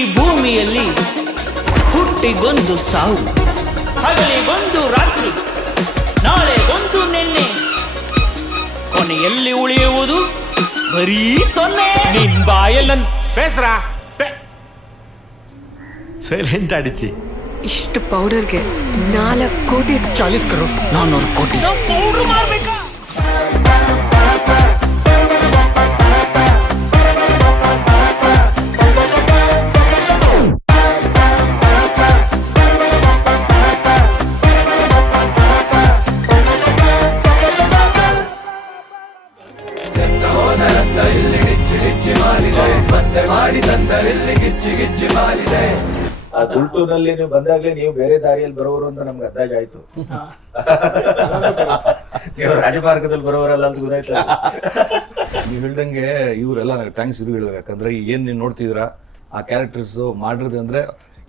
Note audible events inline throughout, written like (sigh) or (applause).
ಈ ಭೂಮಿಯಲ್ಲಿ ಹುಟ್ಟಿಗೊಂದು ಸಾವು. ಹಗಲಿಗೊಂದು ರಾತ್ರಿ ನಾಳೆಗೊಂದು ನಿನ್ನೆ. ಕೊನೆಯಲ್ಲಿ ಉಳಿಯುವುದು ಬರೀ ಸೊನ್ನೆ. ನಿನ್ ಬಾಯಲ್ಲನ್ ಬೇಸರ? ಸೈಲೆಂಟ್ ಅಡಿಚಿ ಇಷ್ಟು ಪೌಡರ್ಗೆ ನಾಲ್ಕು ಕೋಟಿ ಚಾಲೀಸ್ ಕರೋಡ್ ನಾನ್ನೂರು ಕೋಟಿ ಪೌಡ್ರು ಮಾಡ್ಬೇಕಾ ಗುಂಟೂರಲ್ಲಿ ನೀವು ಬಂದಾಗ್ಲೇ ನೀವು ಬೇರೆ ದಾರಿಯಲ್ಲಿ ಬರೋರು ಅಂತ ನಮ್ಗೆ ಅಂದಾಜಾಯ್ತು (laughs) ನೀವು ರಾಜಮಾರ್ಗದಲ್ಲಿ ಬರೋರಲ್ಲ ಅಂತ ಗೊತ್ತಾಯ್ತು ನೀವು ಹೇಳ್ದಂಗೆ ಇವರೆಲ್ಲ ನನಗೆ ಥ್ಯಾಂಕ್ಸ್ ಇದು ಹೇಳಿದ್ರು. ಯಾಕಂದ್ರೆ ಏನ್ ನೀವು ನೋಡ್ತಿದ್ದೀರಾ ಆ ಕ್ಯಾರೆಕ್ಟರ್ಸ್ ಮಾಡಿರೋದು ಅಂದ್ರೆ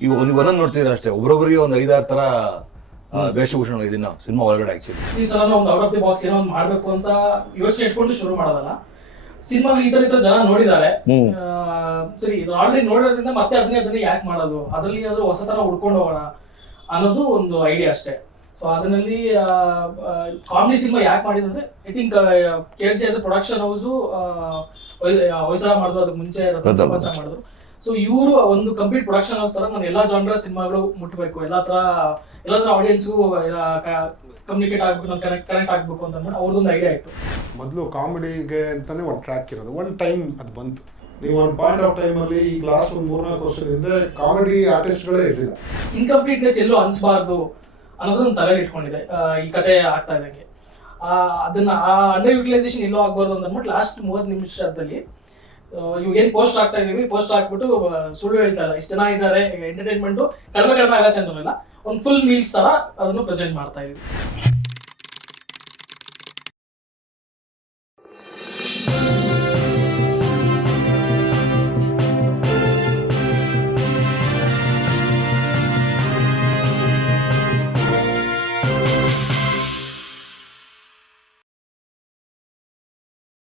ಇವು ನೀವು ಒಂದೊಂದು ನೋಡ್ತಿದ್ರ ಅಷ್ಟೇ. ಒಬ್ರೊಬ್ರಿಗೆ ಒಂದು ಐದಾರು ತರ ವೇಷಭೂಷಣ ಇದನ್ನ ಸಿನಿಮಾ ಒಳಗಡೆ ಆಕ್ಚುಲಿ ಈ ಸಲ ಒಂದು ಔಟ್ ಆಫ್ ದಿ ಬಾಕ್ಸ್ ಏನೋ ಒಂದು ಮಾಡ್ಬೇಕು ಅಂತ ಯೋಚನೆ ಇಟ್ಕೊಂಡು ಶುರು ಮಾಡೋದಲ್ಲ. ಸಿನಿಮಾ ಈ ತರ ಜನ ನೋಡಿದ್ದಾರೆ. ಸರಿ ಇದು ಆಲ್ರೆಡಿ ನೋಡಿರೋದ್ರಿಂದ ಮತ್ತೆ ಅದನ್ನೇ ಅದನ್ನೇ ಯಾಕೆ ಮಾಡೋದು? ಅದರಲ್ಲಿ ಏನಾದ್ರು ಹೊಸತನ ಹುಡ್ಕೊಂಡು ಹೋಗೋಣ ಅನ್ನೋದು ಒಂದು ಐಡಿಯಾ ಅಷ್ಟೇ. ಸೊ ಅದರಲ್ಲಿ ಕಾಮಿಡಿ ಸಿನಿಮಾ ಯಾಕೆ ಮಾಡಿದಂದ್ರೆ I think K C S production house Hoysala ಮಾಡಿದ್ರು ಅದಕ್ಕೆ ಮುಂಚೆ ಪ್ರಪಂಚ ಮಾಡಿದ್ರು. ಸೊ ಇವರು ಒಂದು ಕಂಪ್ಲೀಟ್ ಪ್ರೊಡಕ್ಷನ್ ಹೌಸ್ ತರ ನಾನು ಎಲ್ಲಾ ಜಾನ್ರ ಸಿನಿಮಾಗಳು ಮುಟ್ಟಬೇಕು ಎಲ್ಲಾ ತರ ಎಲ್ಲಾ ತರ ಆಡಿಯನ್ಸ್ಗೂ ಕಮ್ಯುನಿಕೇಟ್ ಆಗ್ಬೇಕು ನಾನು ಕನೆಕ್ಟ್ ಕನೆಕ್ಟ್ ಆಗಬೇಕು ಅಂತ ಅಂದ್ಬಿಟ್ಟು ಅವ್ರದ್ದೊಂದು ಐಡಿಯಾ ಇತ್ತು. ಮೊದಲು ಕಾಮಿಡಿಗೆ ಅಂತಾನೆ ಒಂದು ಟ್ರ್ಯಾಕ್ ಇರೋದು ಒಂದು ಟೈಮ್ ಅದು ಬಂತು. ನೀವು ಒಂದು ಪಾಯಿಂಟ್ ಆಫ್ ಟೈಮಲ್ಲಿ ಈ ಕ್ಲಾಸ್ ಒಂದು ಮೂರ್ನಾಲ್ಕು ವರ್ಷದಿಂದ ಕಾಮಿಡಿ ಆರ್ಟಿಸ್ಟ್ಗಳೇ ಇರಲಿಲ್ಲ. ಇನ್ಕಂಪ್ಲೀಟ್ನೆಸ್ ಎಲ್ಲೂ ಅನ್ಸ್ಬಾರ್ದು ಅನ್ನೋದು ಒಂದು ತಲೆಯಲ್ಲಿ ಇಟ್ಕೊಂಡಿದೆ ಈ ಕತೆ ಆಗ್ತಾ ಇದ್ದಂಗೆ. ಅದನ್ನ ಆ ಅಂಡರ್ ಯುಟಿಲೈಸೇಷನ್ ಎಲ್ಲೋ ಆಗ್ಬಾರ್ದು ಅಂತ ಅಂದ್ಬಿಟ್ಟು ಲಾಸ್ಟ್ ಮೂವತ್ತು ನಿಮಿಷದಲ್ಲಿ ಇವಾಗ ಏನ್ ಪೋಸ್ಟ್ ಆಗ್ತಾ ಇದ್ದೀವಿ ಪೋಸ್ಟ್ ಹಾಕ್ಬಿಟ್ಟು ಸುಳ್ಳು ಹೇಳ್ತಾ ಇಲ್ಲ. ಇಷ್ಟು ಜನ ಇದ್ದಾರೆ ಎಂಟರ್ಟೈನ್ಮೆಂಟು ಕಡಿಮೆ ಕಡಿಮೆ ಆಗತ್ತೆ ಅಂತಲ್ಲ ಒಂದು ಫುಲ್ ಮೀಲ್ಸ್ ತರ ಅದನ್ನು ಪ್ರೆಸೆಂಟ್ ಮಾಡ್ತಾ ಇದೀವಿ.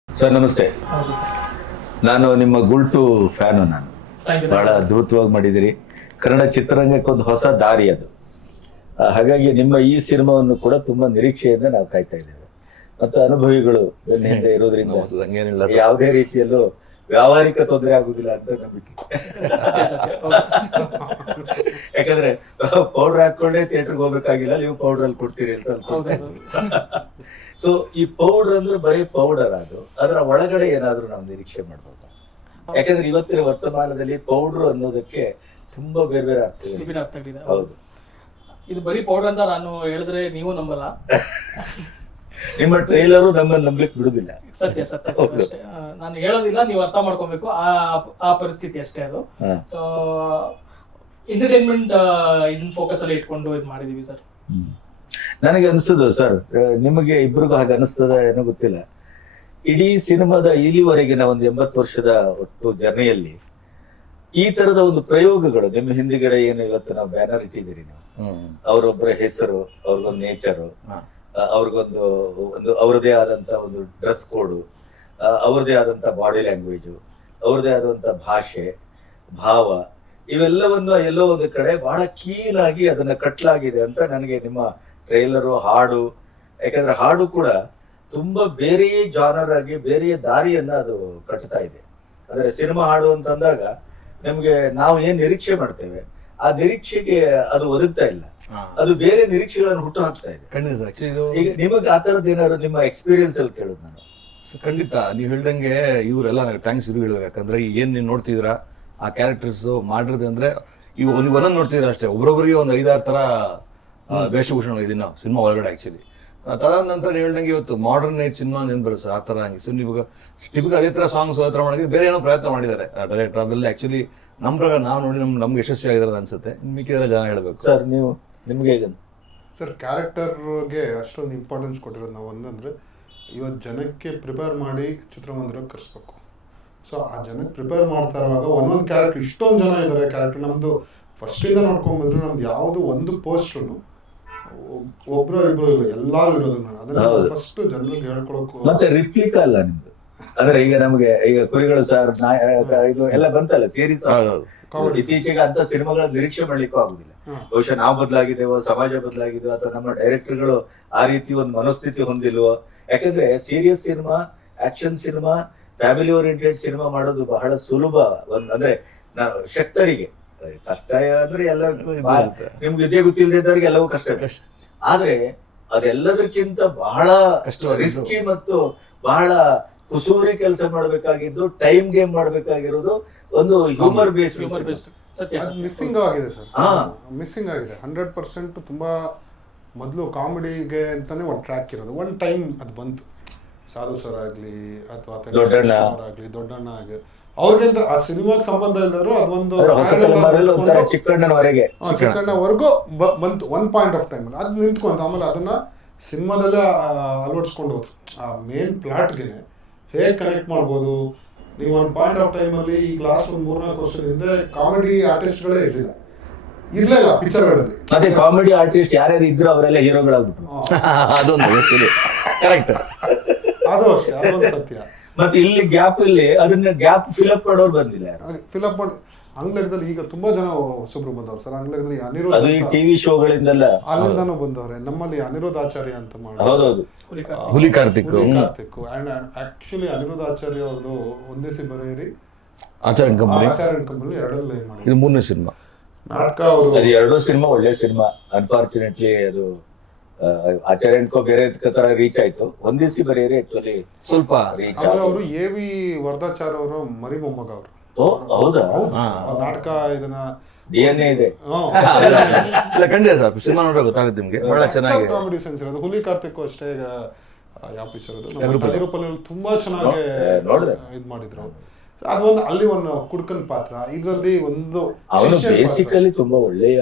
ಸರ್ ನಮಸ್ತೆ. ನಾನು ನಿಮ್ಮ ಗುಲ್ಟು ಫ್ಯಾನು ನಾನು. ಬಹಳ ಅದ್ಭುತವಾಗಿ ಮಾಡಿದಿರಿ ಕನ್ನಡ ಚಿತ್ರರಂಗಕ್ಕೆ ಒಂದು ಹೊಸ ದಾರಿ ಅದು. ಹಾಗಾಗಿ ನಿಮ್ಮ ಈ ಸಿನಿಮಾವನ್ನು ಕೂಡ ತುಂಬಾ ನಿರೀಕ್ಷೆಯಿಂದ ನಾವು ಕಾಯ್ತಾ ಇದ್ದೇವೆ. ಮತ್ತು ಅನುಭವಿಗಳು ಹಿಂದೆ ಇರೋದ್ರಿಂದ ಯಾವುದೇ ರೀತಿಯಲ್ಲೂ ವ್ಯಾವಹಾರಿಕ ತೊಂದರೆ ಆಗುದಿಲ್ಲ ಅಂತ ನಂಬಿಕೆ. ಯಾಕಂದ್ರೆ ಪೌಡರ್ ಹಾಕೊಂಡೆ ಥಿಯೇಟರ್ಗೆ ಹೋಗ್ಬೇಕಾಗಿಲ್ಲ ನೀವು ಪೌಡರ್ ಅಲ್ಲಿ ಕೊಡ್ತೀರಿ ಅಂತ ಅನ್ಕೊಂಡೆ. ಸೊ (laughs) ಈ ಪೌಡರ್ ಅಂದ್ರೆ ಬರೀ ಪೌಡರ್ ಅದು. ಅದರ ಒಳಗಡೆ ಏನಾದ್ರೂ ನಾವು ನಿರೀಕ್ಷೆ ಮಾಡ್ಬೋದು? ಯಾಕಂದ್ರೆ ಇವತ್ತಿನ ವರ್ತಮಾನದಲ್ಲಿ ಪೌಡರ್ ಅನ್ನೋದಕ್ಕೆ ತುಂಬಾ ಬೇರೆ ಬೇರೆ ಅರ್ಥಗಳಿದೆ. ಹೌದು. ಇದು ಬರೀ ಪೌಡರ್ ಅಂತ ನಾನು ಹೇಳಿದ್ರೆ ನೀವು ನಂಬಲ್ಲ. ನಿಮ್ಮ ಟ್ರೈಲರು ನಮ್ಮನ್ನು ನಂಬಲಿಕ್ಕೆ ಬಿಡುದಿಲ್ಲ. ಸತ್ಯ ಸತ್ಯ ಸತ್ಯ ಅಷ್ಟೇ. ಆ, ನಾನು ಹೇಳೋದಿಲ್ಲ ನೀವು ಅರ್ಥ ಮಾಡ್ಕೊಬೇಕು. ಆ ಆ ಪರಿಸ್ಥಿತಿ ಅಷ್ಟೇ ಅದು. ಹಾ. ಸೊ ಎಂಟರ್ಟೈನ್ಮೆಂಟ್ ಇದನ್ನ ಫೋಕಸ್ ಅಲ್ಲಿ ಇಟ್ಕೊಂಡು ಇದು ಮಾಡಿದೀವಿ ಸರ್. ಹ್ಮ್. ನನಗೆ ಅನಿಸ್ತದ ಸರ್ ನಿಮಗೆ ಇಬ್ಬರಿಗೂ ಹಾಗೆ ಅನಿಸ್ತದ ಏನೋ ಗೊತ್ತಿಲ್ಲ. ಇಡೀ ಸಿನಿಮಾದ ಇಲ್ಲಿವರೆಗಿನ ಒಂದು ಎಂಬತ್ತು ವರ್ಷದ ಒಟ್ಟು ಜರ್ನಿಯಲ್ಲಿ ಈ ತರದ ಒಂದು ಪ್ರಯೋಗಗಳು ನಿಮ್ಮ ಹಿಂದಿಗಡೆ ಏನು ಇವತ್ತು ನಾವು ಬ್ಯಾನರ್ ಇಟ್ಟಿದ್ದೀರಿ ನೀವು? ಅವರೊಬ್ಬರ ಹೆಸರು ಅವ್ರಿಗೊಂದು ನೇಚರು. ಅವ್ರಿಗೊಂದು ಒಂದು ಅವರದೇ ಆದಂತ ಒಂದು ಡ್ರೆಸ್ ಕೋಡು ಅವ್ರದೇ ಆದಂತ ಬಾಡಿ ಲ್ಯಾಂಗ್ವೇಜು ಅವ್ರದೇ ಆದಂತ ಭಾಷೆ ಭಾವ ಇವೆಲ್ಲವನ್ನು ಎಲ್ಲೋ ಒಂದು ಕಡೆ ಬಹಳ ಕೀನ್ ಆಗಿ ಅದನ್ನ ಕಟ್ಲಾಗಿದೆ ಅಂತ ನನಗೆ ನಿಮ್ಮ ಟ್ರೈಲರು ಹಾಡು ಯಾಕಂದ್ರೆ ಹಾಡು ಕೂಡ ತುಂಬಾ ಬೇರೆಯೇ ಜಾನರ್ ಆಗಿ ಬೇರೆಯೇ ದಾರಿಯನ್ನ ಅದು ಕಟ್ತಾ ಇದೆ. ಅಂದ್ರೆ ಸಿನಿಮಾ ಹಾಡು ಅಂತಂದಾಗ ನಮ್ಗೆ ನಾವು ಏನ್ ನಿರೀಕ್ಷೆ ಮಾಡ್ತೇವೆ ಆ ನಿರೀಕ್ಷೆಗೆ ಅದು ಒದಗ್ತಾ ಇಲ್ಲ. ಅದು ಬೇರೆ ನಿರೀಕ್ಷೆಗಳನ್ನು ಹುಟ್ಟು ಹಾಕ್ತಾ ಇದೆ. ಖಂಡಿತ ಸರ್. ಆಕ್ಚುಲಿ ಇದು ಈಗ ನಿಮಗೆ ಆ ತರದ ಏನಾದ್ರು ನಿಮ್ಮ ಎಕ್ಸ್ಪೀರಿಯನ್ಸ್ ಅಲ್ಲಿ ಕೇಳೋದು ನಾನು. ಸೊ ಖಂಡಿತ. ನೀವು ಹೇಳ್ದಂಗೆ ಇವರೆಲ್ಲ ನನಗೆ ಥ್ಯಾಂಕ್ಸ್ ಇದು ಹೇಳಿದ್ರು ಯಾಕಂದ್ರೆ ಈ ಏನ್ ನೀವು ನೋಡ್ತಿದ್ದೀರಾ ಆ ಕ್ಯಾರೆಕ್ಟರ್ಸ್ ಮಾಡಿರೋದು ಅಂದ್ರೆ ಇವು ನೀವು ಒಂದೊಂದು ನೋಡ್ತಿದ್ದೀರಾ ಅಷ್ಟೇ. ಒಬ್ರೊಬ್ರಿಗೆ ಒಂದು ಐದಾರು ತರ ವೇಷಭೂಷಣಗಳು ಇದನ್ನ ಸಿನಿಮಾ ಒಳಗಡೆ ಆಕ್ಚುಲಿ ತದಾದ ನಂತರ ನೀವು ಹೇಳ್ದಂಗೆ ಇವತ್ತು ಮಾಡರ್ನ್ ಏಜ್ ಸಿನಿಮಾ ಏನ್ ಬರುತ್ತೆ ಸರ್? ಆ ತರ ಹಂಗೆ. ಸೊ ನೀವು ಟಿಪಿಕಲ್ ಅದೇ ಥರ ಸಾಂಗ್ಸ್ ಆ ಥರ ಮಾಡಿದ್ರೆ ಬೇರೆ ಏನೋ ಪ್ರಯತ್ನ ಮಾಡಿದ್ದಾರೆ. ಡೈರೆಕ್ಟರ್ ಅದರಲ್ಲಿ ಆ್ಯಕ್ಚುಲಿ ನಮ್ಮ ಪ್ರಕಾರ ನಾವು ನೋಡಿ ನಮ್ ನಮ್ಗೆ ಯಶಸ್ವಿ ಆಗಿರೋದು ಅನ್ಸುತ್ತೆ. ಮಿಕ್ಕಿದ್ರೆ ಜನ ಹೇಳಬೇಕು. ಸರ್ ನೀವು ನಿಮಗೆ ಇದನ್ನು ಸರ್ ಕ್ಯಾರೆಕ್ಟರ್ಗೆ ಅಷ್ಟೊಂದು ಇಂಪಾರ್ಟೆನ್ಸ್ ಕೊಟ್ಟಿರೋದು ನಾವು ಒಂದಂದ್ರೆ ಇವತ್ತು ಜನಕ್ಕೆ ಪ್ರಿಪೇರ್ ಮಾಡಿ ಚಿತ್ರಮಂದಿರಕ್ಕೆ ಕರೆಸ್ಬೇಕು. ಸೊ ಆ ಜನಕ್ಕೆ ಪ್ರಿಪೇರ್ ಮಾಡ್ತಾ ಇರುವಾಗ ಒಂದೊಂದು ಕ್ಯಾರೆಕ್ಟರ್ ಇಷ್ಟೊಂದು ಜನ ಇದ್ದಾರೆ ಕ್ಯಾರೆಕ್ಟರ್ ನಮ್ಮದು ಫಸ್ಟಿಂದ ನೋಡ್ಕೊಂಡ್ಬಂದ್ರೆ ನಮ್ದು ಯಾವುದು ಒಂದು ಪೋಸ್ಟ್ರು ಒಬ್ರು ಇಬ್ರು ಇಲ್ಲ ಎಲ್ಲಾರು ಇರೋದು ನಾನು. ಅದನ್ನ ಫಸ್ಟ್ ಜನರಿಗೆ ಹೇಳ್ಕೊಳಕ್ಕೂ ಮತ್ತೆ ರಿಪ್ಲಿಕ್ ಅಲ್ಲ ನಿಮ್ದು. ಅಂದ್ರೆ ಈಗ ನಮಗೆ ಈಗ ಕುರಿಗಳು ಸರ್ ಇದು ಎಲ್ಲ ಬಂತಲ್ಲ ಸೀರೀಸ್. Comedy. ಇತ್ತೀಚೆಗೆ ಅಂತ ಸಿನಿಮಾಗಳ ನಿರೀಕ್ಷೆ ಮಾಡ್ಲಿಕ್ಕೂ ಆಗುದಿಲ್ಲ. ಬಹುಶಃ ನಾವು ಬದಲಾಗಿದ್ದೇವೋ ಸಮಾಜ ಬದಲಾಗಿದೆಯೋ ಅಥವಾ ನಮ್ಮ ಡೈರೆಕ್ಟರ್ಗಳು ಆ ರೀತಿ ಒಂದು ಮನಸ್ಥಿತಿ ಹೊಂದಿಲ್ವೋ? ಯಾಕಂದ್ರೆ serious cinema action cinema family oriented cinema ಮಾಡೋದು ಬಹಳ ಸುಲಭ. ಒಂದ್ ಅಂದ್ರೆ ಶಕ್ತರಿಗೆ ಕಷ್ಟ ಅಂದ್ರೆ ಇರುತ್ತೆ. ನಿಮ್ಗೆ ವಿದ್ಯೆ ಗೊತ್ತಿಲ್ಲದಿದ್ದವ್ರಿಗೆ ಎಲ್ಲವೂ ಕಷ್ಟ. ಆದ್ರೆ ಅದೆಲ್ಲದಕ್ಕಿಂತ ಬಹಳ ಕಷ್ಟ ರಿಸ್ಕಿ ಮತ್ತು ಬಹಳ ಕುಸೂರಿ ಕೆಲಸ ಮಾಡಬೇಕಾಗಿದ್ದು ಟೈಮ್ ಗೇಮ್ ಮಾಡಬೇಕಾಗಿರೋದು ಒಂದು humour base humour base missing ಆಗಿದೆ ಸರ್. ಹಾ. ಮಿಸ್ಸಿಂಗ್ ಆಗಿದೆ. ಹಂಡ್ರೆಡ್ ಪರ್ಸೆಂಟ್ ತುಂಬಾ ಮೊದಲು ಕಾಮಿಡಿಗೆ ಅಂತಾನೆ ಒಂದು ಟ್ರ್ಯಾಕ್ ಇರೋದು. ಒನ್ ಟೈಮ್ ಅದು ಬಂತು. ಸಾಧು ಸರ್ ಆಗಲಿ ಅಥವಾ ದೊಡ್ಡಣ್ಣ. ಆಗಲಿ ದೊಡ್ಡಣ್ಣ ಆಗ್ಲಿ. ಅವ್ರಿಗಿಂತ ಆ ಸಿನಿಮಾಗೆ ಸಂಬಂಧ ಇಲ್ಲದ್ರು ಅದೊಂದು ಚಿಕ್ಕಣ್ಣನವರೆಗೆ. ಚಿಕ್ಕಣ್ಣವರೆಗೂ ಬ- ಬಂತು. ಒನ್ ಪಾಯಿಂಟ್ ಆಫ್ ಟೈಮ್ ಅದು ನಿಂತ್ಕೊಂಡು ಆಮೇಲೆ ಅದನ್ನ ಸಿನಿಮಾದಲ್ಲೇ ಅಳವಡಿಸ್ಕೊಂಡು ಹೋದ್ರು. ಆ ಮೇನ್ ಪ್ಲಾಟ್ಗೆ ಹೇಗೆ ಕನೆಕ್ಟ್ ಮಾಡ್ಬೋದು? ನೀವು ಒಂದು ಪಾಯಿಂಟ್ ಆಫ್ ಟೈಮಲ್ಲಿ ಈ ಲಾಸ್ಟ್ ಒಂದು ಮೂರ್ನಾಲ್ಕು ವರ್ಷದ ಹಿಂದೆ ಕಾಮಿಡಿ ಆರ್ಟಿಸ್ಟ್ಗಳೇ ಇರಲಿಲ್ಲ. ಇರ್ಲಿಲ್ಲ ಪಿಕ್ಚರ್ಗಳಲ್ಲಿ ಅದೇ ಕಾಮಿಡಿ ಆರ್ಟಿಸ್ಟ್ ಯಾರ್ಯಾರು ಇದ್ರು ಅವರೆಲ್ಲ ಹೀರೋಗಳಾಗ್ಬಿಟ್ರು (laughs) ಅದೊಂದು ಕರೆಕ್ಟ್ ಅದು ಅಷ್ಟೇ. ಅದೊಂದು ಸತ್ಯ. ಮತ್ತೆ ಇಲ್ಲಿ ಗ್ಯಾಪ್ ಇಲ್ಲಿ ಅದನ್ನ ಗ್ಯಾಪ್ ಫಿಲಪ್ ಮಾಡೋರು ಬಂದಿಲ್ಲ ಯಾರು? ಫಿಲಪ್ ಮಾಡಿ ಆಂಗ್ಲದಲ್ಲಿ ಈಗ ತುಂಬಾ ಜನ ಹೊಸಬ್ರು ಬಂದವ್ರು ಸರ್. ಆಂಗ್ಲದಲ್ಲಿ ಅನಿರುದ್ಧ ಅದು ಟಿವಿ ಶೋಗಳಿಂದಲ್ಲ ಅಲ್ಲಿಂದಾನು ಬಂದವ್ರೆ. ನಮ್ಮಲ್ಲಿ ಅನಿರುದ್ಧ ಆಚಾರ್ಯ ಅಂತ ಮಾಡಿ ಹುಲಿ ಕಾರ್ತಿಕ್. ಹುಲಿ ಕಾರ್ತಿಕ್ ಹುಲಿ ಕಾರ್ತಿಕ್ ಅಂಡ್ ಆಕ್ಚುಲಿ ಅನಿರುದ್ಧ ಆಚಾರ್ಯ ಅವ್ರದ್ದು ಒಂದೇ ಸಿ ಬರೆಯಿರಿ ಆಚಾರ್ಯ ಕಂಪನಿ ಆಚಾರ್ಯ ಕಂಪನಿ ಎರಡಲ್ಲೇ ಇದು ಮಾಡಿ ಮೂರನೇ ಸಿನಿಮಾ. ನಾಟಕ ಅವರು ಎರಡೂ ಸಿನಿಮಾ ಒಳ್ಳೆ ಸಿನಿಮಾ. ಅನ್ಫಾರ್ಚುನೇಟ್ಲಿ ಅದು ಆಚಾರ್ಯನ್ಕೋ ಬೇರೆ ತರ ರೀಚ್ ಆಯ್ತು. ಒಂದಿಸಿ ಬರೆಯರಿ ಆಕ್ಚುಲಿ ಸ್ವಲ್ಪ ರೀಚ್ ಆಮೇಲೆ ಅವರು ಎ ವಿ ವರ್ಧಾಚಾರ್ ಅವರು ಮರಿ ಮೊಮ್ಮಗ ಅವರು. ಓ ಹೌದಾ. ನಾಟಕ ಇದನ್ನ ಡಿ ಎನ್ ಎ ಇದೆ (laughs) ಇಲ್ಲ ಖಂಡಿತ ಸರ್ ಸಿನಿಮಾ ನೋಡೋ ಗೊತ್ತಾಗುತ್ತೆ ನಿಮ್ಗೆ. ಬಹಳ ಚೆನ್ನಾಗಿ ಕಾಮಿಡಿ ಸೆನ್ಸ್ ಇರೋದು. ಹುಲಿ ಕಾರ್ತಿಕ್ ಅಷ್ಟೇ ಈಗ ಯಾವ ಪಿಕ್ಚರ್ ಅದು. ತುಂಬಾ ಚೆನ್ನಾಗಿ. ಇದು ಮಾಡಿದ್ರು. ಅದೊಂದು ಅಲ್ಲಿ ಒಂದು ಕುಡ್ಕನ್ ಪಾತ್ರ. ಇದರಲ್ಲಿ ಒಂದು ಅವನು ಬೇಸಿಕಲಿ ತುಂಬಾ ಒಳ್ಳೆಯ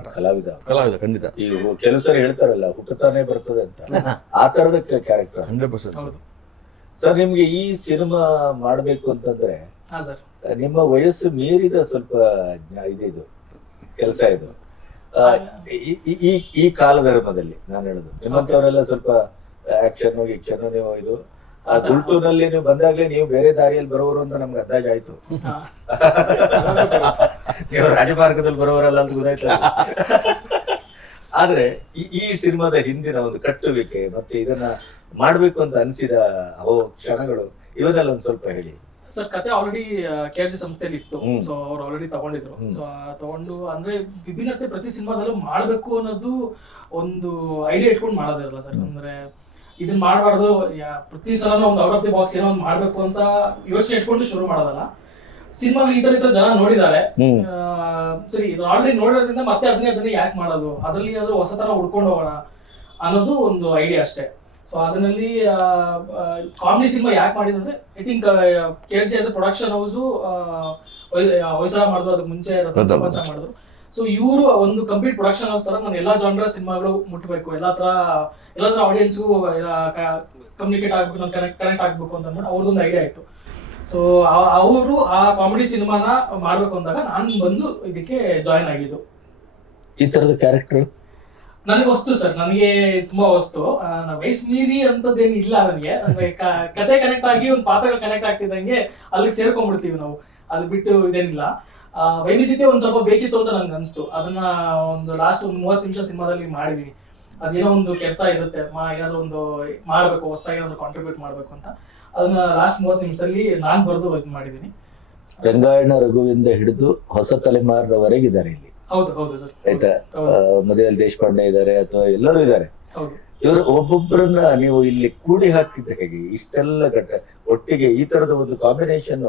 ಕಲಾವಿದ. ಕಲಾವಿದ ಖಂಡಿತ. ಈ ಕೆಲವು ಸರಿ ಹೇಳ್ತಾರಲ್ಲ ಹುಟ್ಟುತ್ತಾನೆ ಬರ್ತದೆ ಅಂತ. ಆ ತರದ ಕ್ಯಾರೆಕ್ಟರ್. ಹಂಡ್ರೆಡ್ ಪರ್ಸೆಂಟ್ ಹೌದು. ಸರ್ ನಿಮ್ಗೆ ಈ ಸಿನಿಮಾ ಮಾಡಬೇಕು ಅಂತಂದ್ರೆ ಹಾ ಸರ್. ನಿಮ್ಮ ವಯಸ್ಸು ಮೀರಿದ ಸ್ವಲ್ಪ ಇದಿದು ಕೆಲಸ ಇದು. ಆ, ಈ- ಈ- ಕಾಲಧರ್ಮದಲ್ಲಿ ನಾನು ಹೇಳುದು. ನಿಮ್ಮಂತವರೆಲ್ಲ ಸ್ವಲ್ಪ ಆಕ್ಷನ್ ಗಿಕ್ಷನ್ ನೀವು ಇದು. ಆ ಗುಲ್ಟೂನಲ್ಲಿ ನೀವು ಬಂದಾಗ್ಲೇ ನೀವು ಬೇರೆ ದಾರಿಯಲ್ಲಿ ಬರೋರು ಅಂತ ನಮ್ಗೆ ಅಂದಾಜ್ ಆಯ್ತು ಹಾ. (laughs) ನೀವು ರಾಜಮಾರ್ಗದಲ್ಲಿ ಬರೋರಲ್ಲ ಅಂತ ಗೊತ್ತಾಯ್ತು ಆದ್ರೆ ಈ ಸಿನಿಮಾದ ಹಿಂದಿನ ಒಂದು ಕಟ್ಟುವಿಕೆ ಮತ್ತೆ ಇದನ್ನ ಮಾಡ್ಬೇಕು ಅಂತ ಅನ್ಸಿದ ಅವೋ ಕ್ಷಣಗಳು ಇವನ್ನೆಲ್ಲ ಒಂದ್ ಸ್ವಲ್ಪ ಹೇಳಿ. ಸರ್ ಕತೆ ಆಲ್ರೆಡಿ ಕೆ ಆರ್ ಜಿ ಸಂಸ್ಥೆಯಲ್ಲಿ ಇತ್ತು. ಸೊ ಅವ್ರು ಆಲ್ರೆಡಿ ತಗೊಂಡಿದ್ರು. ಸೊ ತಗೊಂಡು ಅಂದ್ರೆ ವಿಭಿನ್ನತೆ ಪ್ರತಿ ಸಿನಿಮಾದಲ್ಲೂ ಮಾಡ್ಬೇಕು ಅನ್ನೋದು ಒಂದು ಐಡಿಯಾ ಇಟ್ಕೊಂಡು ಮಾಡೋದಲ್ಲ ಸರ್. ಅಂದ್ರೆ ಇದನ್ನ ಮಾಡಬಾರ್ದು ಪ್ರತಿ ಸಲನೂ ಒಂದು ಔಟ್ ಆಫ್ ದಿ ಬಾಕ್ಸ್ ಏನೋ ಒಂದು ಮಾಡ್ಬೇಕು ಅಂತ ಯೋಚನೆ ಇಟ್ಕೊಂಡು ಶುರು ಮಾಡೋದಲ್ಲ. ಸಿನಿಮಾ ಈ ತರ ಜನ ನೋಡಿದ್ದಾರೆ. ಸರಿ ಇದು ಆಲ್ರೆಡಿ ನೋಡೋದ್ರಿಂದ ಮತ್ತೆ ಅದನ್ನೇ ಅದನ್ನೇ ಯಾಕೆ ಮಾಡೋದು? ಅದರಲ್ಲಿ ಆದ್ರೂ ಹೊಸತನ ಹುಡ್ಕೊಂಡು ಹೋಗೋಣ ಅನ್ನೋದು ಒಂದು ಐಡಿಯಾ ಅಷ್ಟೇ. ಸೊ ಅದರಲ್ಲಿ ಕಾಮಿಡಿ ಸಿನಿಮಾ ಯಾಕೆ ಮಾಡಿದಂದ್ರೆ I think K S G as a production house Hoysala ಮಾಡಿದ್ರು ಅದಕ್ಕೆ ಮುಂಚೆ ಮಾಡಿದ್ರು. ಸೊ ಇವರು ಒಂದು ಕಂಪ್ಲೀಟ್ ಪ್ರೊಡಕ್ಷನ್ ಹೌಸ್ ತರ ನಾನು ಎಲ್ಲಾ ಜಾನ್ರ ಸಿನಿಮಾಗಳು ಮುಟ್ಟಬೇಕು ಎಲ್ಲಾ ತರ ಎಲ್ಲಾ ತರ ಆಡಿಯನ್ಸ್ಗೂ ಕಮ್ಯುನಿಕೇಟ್ ಆಗ್ಬೇಕು ನಾನು ಕನೆಕ್ಟ್ ಕನೆಕ್ಟ್ ಆಗ್ಬೇಕು ಅಂತ ಅಂದ್ಬಿಟ್ಟು ಅವ್ರದ್ದೊಂದು ಐಡಿಯಾ ಇತ್ತು. ಸೊ ಅವರು ಆ ಕಾಮಿಡಿ ಸಿನಿಮಾನ ಮಾಡ್ಬೇಕು ಅಂದಾಗ ನಾನು ಬಂದು ಇದಕ್ಕೆ ಜಾಯಿನ್ ಆಗಿದ್ದು. ಈ ತರದ ಕ್ಯಾರೆಕ್ಟರ್ ನನಗೆ ವಸ್ತು ಸರ್ ನನಗೆ ತುಂಬಾ ವಸ್ತು. ವಯಸ್ಸು ಮೀರಿ ಅಂತದ್ದೇನು ಇಲ್ಲ ನನಗೆ. ಅಂದ್ರೆ ಕತೆ ಕನೆಕ್ಟ್ ಆಗಿ ಒಂದು ಪಾತ್ರಗಳು ಕನೆಕ್ಟ್ ಆಗ್ತಿದ್ದಂಗೆ ಅಲ್ಲಿಗೆ ಸೇರ್ಕೊಂಡ್ಬಿಡ್ತೀವಿ ನಾವು. ಅದು ಬಿಟ್ಟು ಇದೇನಿಲ್ಲ. ವೈವಿಧ್ಯತೆ ಒಂದ್ ಸ್ವಲ್ಪ ಬೇಕಿತ್ತು ಅಂತ ನನ್ಗೆ ಅನಿಸ್ತು. ಅದನ್ನ ಒಂದು ಲಾಸ್ಟ್ ಒಂದು ಮೂವತ್ತು ನಿಮಿಷ ಸಿನಿಮಾದಲ್ಲಿ ಮಾಡಿದೀನಿ. ಅದೇನೋ ಒಂದು ಕೆಡ್ತಾ ಇರುತ್ತೆ. ಮಾ ಏನಾದ್ರು ಒಂದು ಮಾಡ್ಬೇಕು ಹೊಸದಾಗಿ ಏನಾದ್ರು ಕಾಂಟ್ರಿಬ್ಯೂಟ್ ಮಾಡ್ಬೇಕು ಅಂತ. ಅದನ್ನ ಲಾಸ್ಟ್ ಮೂವತ್ ನಿಮಿಷದಲ್ಲಿ ನಾನ್ ಬರೆದು ಇದು ಮಾಡಿದೀನಿ. ರಂಗಾಯಣ ರಘುವಿಂದ ಹಿಡಿದು ಹೊಸ ತಲೆಮಾರವರೆಗೆ ಇದ್ದಾರೆ ಇಲ್ಲಿ. ಹೌದು ಹೌದು ಸರ್. ಆಯ್ತಾ? ಹೌದು. ದೇಶಪಾಂಡೆ ಇದ್ದಾರೆ ಅಥವಾ ಎಲ್ಲರೂ ಇದ್ದಾರೆ? ಇವರು ಒಬ್ಬೊಬ್ಬರನ್ನ ನೀವು ಇಲ್ಲಿ ಕೂಡಿ ಹಾಕಿದ್ದ ಹೇಗೆ? ಇಷ್ಟೆಲ್ಲ ಘಟ ಒಟ್ಟಿಗೆ ಈ ತರದ ಒಂದು ಕಾಂಬಿನೇಷನ್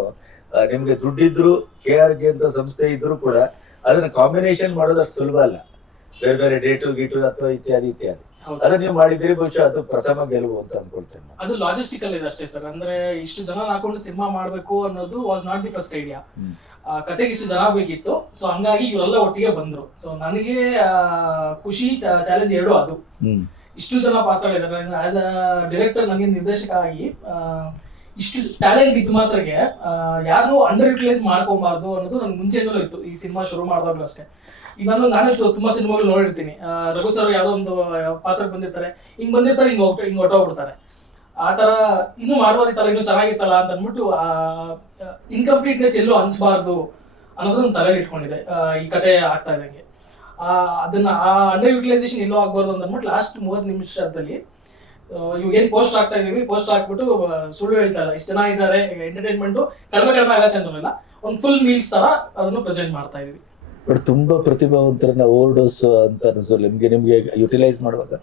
ನಿಮ್ಗೆ ದುಡ್ಡಿದ್ರು ಕೆ ಆರ್ ಜಿ ಅಂತ ಸಂಸ್ಥೆ ಇದ್ರು ಕೂಡ ಅದನ್ನ ಕಾಂಬಿನೇಷನ್ ಮಾಡೋದಷ್ಟು ಸುಲಭ ಅಲ್ಲ. ಬೇರೆ ಬೇರೆ ಡೇಟು ಗೀಟು ಅಥವಾ ಇತ್ಯಾದಿ ಇತ್ಯಾದಿ. ಅದನ್ನ ನೀವು ಮಾಡಿದ್ರೆ ಬಹುಶಃ ಅದು ಪ್ರಥಮ ಗೆಲುವು ಅಂತ ಅನ್ಕೊಳ್ತೇನೆ ಅದು ಲಾಜಿಸ್ಟಿಕಲ್ ಇದೆ ಅಷ್ಟೇ ಸರ್. ಅಂದ್ರೆ ಇಷ್ಟು ಜನ ಹಾಕೊಂಡು ಸಿನಿಮಾ ಮಾಡಬೇಕು ಅನ್ನೋದು was not the first idea. ಕತೆಗೆ ಇಷ್ಟು ಜನ ಬೇಕಿತ್ತು ಸೊ ಹಂಗಾಗಿ ಇವರೆಲ್ಲ ಒಟ್ಟಿಗೆ ಬಂದ್ರು. ಸೊ ನನಗೆ ಖುಷಿ ಚಾಲೆಂಜ್ ಎರಡು ಅದು. ಇಷ್ಟು ಜನ ಪಾತ್ರಗಳಿದ್ದಾರೆ. ಆಸ್ ಅ ಡೈರೆಕ್ಟರ್ ನನಗೆ ನಿರ್ದೇಶಕ ಆಗಿ ಇಷ್ಟು ಟ್ಯಾಲೆಂಟ್ ಇದ್ದು ಮಾತ್ರಗೆ ಯಾರು ಅಂಡರ್ ಯುಟಿಲೈಸ್ ಮಾಡ್ಕೊಬಾರ್ದು ಅನ್ನೋದು ನನ್ಗೆ ಮುಂಚೆಯಿಂದಲೂ ಇತ್ತು. ಈ ಸಿನಿಮಾ ಶುರು ಮಾಡಿದಾಗಲೂ ಅಷ್ಟೇ. ಈಗ ನಾನು ನಾನೇ ತು- ತುಂಬಾ ಸಿನಿಮಾಗಳು ನೋಡಿರ್ತೀನಿ. ರಘು ಸರ್ ಯಾವುದೋ ಒಂದು ಪಾತ್ರಕ್ಕೆ ಬಂದಿರ್ತಾರೆ. ಹಿಂಗ್ ಬಂದಿರ್ತಾರೆ ಹಿಂಗ್ ಹೋಗ್ತಾ ಹಿಂಗ್ ಹೊಟ್ಟೋಗ್ಬಿಡ್ತಾರೆ ಆ ತರ ಇನ್ನೂ ಮಾಡ್ಬೋದಿತ್ತಲ್ಲ ಇನ್ನೂ ಚೆನ್ನಾಗಿತ್ತಲ್ಲ ಅಂತ ಅಂದ್ಬಿಟ್ಟು ಆ ಇನ್ಕಂಪ್ಲೀಟ್ನೆಸ್ ಎಲ್ಲೂ ಅನ್ಸ್ಬಾರ್ದು ಅನ್ನೋದನ್ನ ಇಟ್ಕೊಂಡಿದೆ. ಈ ಕತೆ ಆಗ್ತಾ ಇದ್ದಂಗೆ. ಆ, ಅದನ್ನ ಆ ಅಂಡರ್ ಯುಟಿಲೈಸೇಷನ್ ಎಲ್ಲೋ ಆಗ್ಬಾರ್ದು ಅಂತ ಅಂದ್ಬಿಟ್ಟು ಲಾಸ್ಟ್ ಮೂವತ್ತು ನಿಮಿಷದಲ್ಲಿ ಇವಾಗ ಏನ್ ಪೋಸ್ಟ್ ಆಗ್ತಾ ಇದೀವಿ? ಪೋಸ್ಟ್ ಹಾಕ್ಬಿಟ್ಟು ಸುಳ್ಳು ಹೇಳ್ತಾ ಇಲ್ಲ. ಇಷ್ಟು ಜನ ಇದ್ದಾರೆ. ಎಂಟರ್ಟೈನ್ಮೆಂಟ್ ಕಡಿಮೆ ಕಡಿಮೆ ಆಗತ್ತೆ ಅಂತಲ್ಲ ಒಂದು ಫುಲ್ ಮೀಲ್ಸ್ ತರ ಅದನ್ನು ಪ್ರೆಸೆಂಟ್ ಮಾಡ್ತಾ ಇದೀವಿ. ಬಟ್ ತುಂಬಾ ಪ್ರತಿಭಾವಂತರನ್ನ ಓವರ್ ಡೋಸ್ ಅಂತ ಅನಿಸೋಲ್ಲ. ನಿಮ್ಗೆ ನಿಮ್ಗೆ ಯುಟಿಲೈಸ್ ಮಾಡುವಾಗ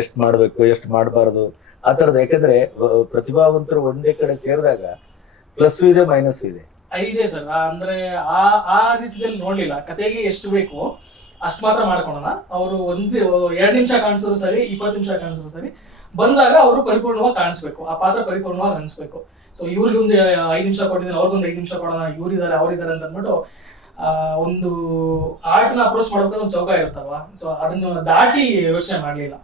ಎಷ್ಟು ಮಾಡಬೇಕು, ಎಷ್ಟು ಮಾಡಬಾರ್ದು, ಆ ಥರದ್ದು ಯಾಕಂದ್ರೆ ಪ್ರತಿಭಾವಂತರು ಒಂದೇ ಕಡೆ ಸೇರಿದಾಗ ಪ್ಲಸ್ ಇದೆ ಮೈನಸ್ ಇದೆ. ಇದೆ ಸರ್. ಅಂದ್ರೆ ಆ ಆ ರೀತಿಯಲ್ಲಿ ನೋಡ್ಲಿಲ್ಲ. ಕತೆಗೆ ಎಷ್ಟು ಬೇಕು, ಅಷ್ಟು ಮಾತ್ರ ಮಾಡ್ಕೊಳೋಣ ಅವರು ಒಂದು, ಎರಡು ನಿಮಿಷ ಕಾಣಿಸಿದ್ರು ಸರಿ, ಇಪ್ಪತ್ತು ನಿಮಿಷ ಕಾಣಿಸಿದ್ರು ಸರಿ. ಬಂದಾಗ ಅವರು ಪರಿಪೂರ್ಣವಾಗಿ ಕಾಣಿಸ್ಬೇಕು. ಆ ಪಾತ್ರ ಪರಿಪೂರ್ಣವಾಗಿ ಅನ್ಸ್ಬೇಕು. ಸೊ ಇವ್ರಿಗೆ ಒಂದು ಐದು ನಿಮಿಷ ಕೊಟ್ಟಿದ್ದೀನಿ, ಅವ್ರಿಗೊಂದು ಐದು ನಿಮಿಷ ಕೊಡೋಣ, ಇವ್ರಿದ್ದಾರೆ, ಅವ್ರಿದ್ದಾರೆ ಅಂತ ಅಂದ್ಬಿಟ್ಟು ಒಂದು ಆರ್ಟ್ನ ಅಪ್ರೋಚ್ ಮಾಡೋಕೆ ಒಂದು ಚೌಕ ಇರುತ್ತಲ್ವಾ? ಸೊ ಅದನ್ನು ದಾಟಿ ಯೋಚನೆ ಮಾಡಲಿಲ್ಲ.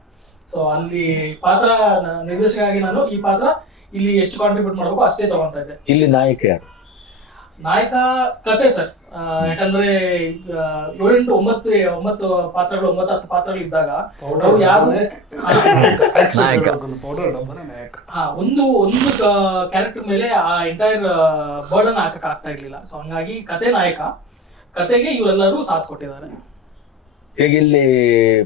ಸೊ ಅಲ್ಲಿ ಪಾತ್ರ ನಿರ್ದೇಶಕ ನಿರ್ದೇಶಕ ನಾನು ಈ ಪಾತ್ರ ಇಲ್ಲಿ ಎಷ್ಟು ಕಾಂಟ್ರಿಬ್ಯೂಟ್ ಮಾಡಬೇಕು ಅಷ್ಟೇ ತಗೊಂತ ಇದ್ದೆ. ಇಲ್ಲಿ ನಾಯಕ ಯಾರು? ನಾಯಕ ಕತೆ ಸರ್. ಯಾಕಂದ್ರೆ ಏಳೆಂಟು ಒಂಬತ್ತು ಒಂಬತ್ತು ಪಾತ್ರಗಳು ಒಂಬತ್ತು ಹತ್ತು ಪಾತ್ರಗಳು ಇದ್ದಾಗ ನಾವು ಯಾರು ನಾಯಕ. ಪೌಡರ್ ಡಬ್ಬನೇ ನಾಯಕ. ಹಾ ಒಂದು ಒಂದು ಕ್ಯಾರೆಕ್ಟರ್ ಮೇಲೆ ಆ ಎಂಟೈರ್ ಬರ್ಡನ್ ಹಾಕಕ್ ಆಗ್ತಾ ಇರ್ಲಿಲ್ಲ. ಸೊ ಹಂಗಾಗಿ ಕತೆ ನಾಯಕ. ಕತೆಗೆ ಇವರೆಲ್ಲರೂ ಸಾಥ್ ಕೊಟ್ಟಿದ್ದಾರೆ. ಈಗ ಇಲ್ಲಿ